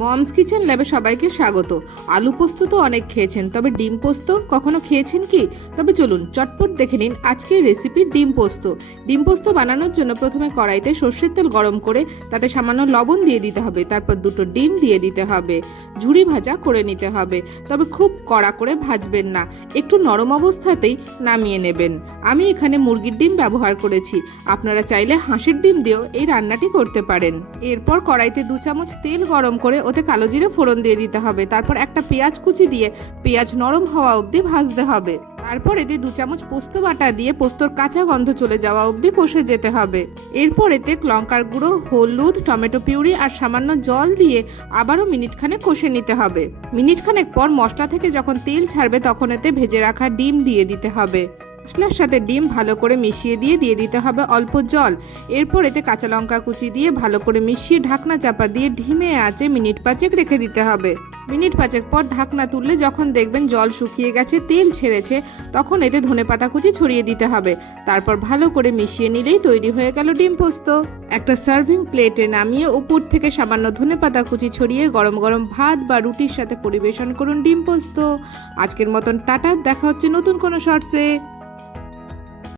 Moms kitchen ল্যাবে সবাইকে স্বাগত। আলু পোস্ত তো অনেক খেয়েছেন, তবে ডিম পোস্ত কখনো খেয়েছেন কি? তবে চলুন চটপট দেখে নিন আজকের রেসিপি ডিম পোস্ত। ডিম পোস্ত বানানোর জন্য প্রথমে কড়াইতে সর্ষের তেল গরম করে তাতে সামান্য লবণ দিয়ে দিতে হবে, তারপর দুটো ডিম দিয়ে দিতে হবে, ঝুরি ভাজা করে নিতে হবে, তবে খুব কড়া করে ভাজবেন না, একটু নরম অবস্থাতেই নামিয়ে নেবেন। আমি এখানে মুরগির ডিম ব্যবহার করেছি, আপনারা চাইলে হাঁসের ডিম দিয়েও এই রান্নাটি করতে পারেন। এরপর কড়াইতে 2 চামচ তেল গরম করে ওতে কালো জিরে ফোড়ন দিয়ে দিতে হবে, তারপর একটা পেঁয়াজ কুচি দিয়ে পেঁয়াজ নরম হওয়া অবধি ভাজতে হবে। তারপর এতে 2 চামচ পোস্ত বাটা দিয়ে পোস্তর কাঁচা গন্ধ চলে যাওয়া অবধি কষে যেতে হবে। এরপর এতে লঙ্কার গুঁড়ো, হলুদ, টমেটো পিউরি আর সামান্য জল দিয়ে আবারও মিনিটখানেক কষে নিতে হবে। মিনিটখানেক পর মশলা থেকে যখন তেল ছাড়বে তখন এতে ভেজে রাখা ডিম দিয়ে দিতে হবে। মশলার সাথে ডিম ভালো করে মিশিয়ে দিয়ে দিতে হবে অল্প জল। এরপর এতে কাঁচা লঙ্কা কুচি দিয়ে ভালো করে মিশিয়ে ঢাকনা চাপা দিয়ে ধিমে আঁচে মিনিট 5 রেখে দিতে হবে। মিনিট 5 পর ঢাকনা তুললে যখন দেখবেন জল শুকিয়ে গেছে, তেল ছেড়েছে, তখন এতে ধনেপাতা কুচি ছড়িয়ে দিতে হবে। তারপর ভালো করে মিশিয়ে নিলেই তৈরি হয়ে গেল ডিম পোস্ত। একটা সার্ভিং প্লেটে নামিয়ে উপর থেকে সামান্য ধনেপাতা কুচি ছড়িয়ে গরম গরম ভাত বা রুটির সাথে পরিবেশন করুন ডিম পোস্ত। আজকের মতন টাটা, দেখা হচ্ছে নতুন কোনো শর্টসে।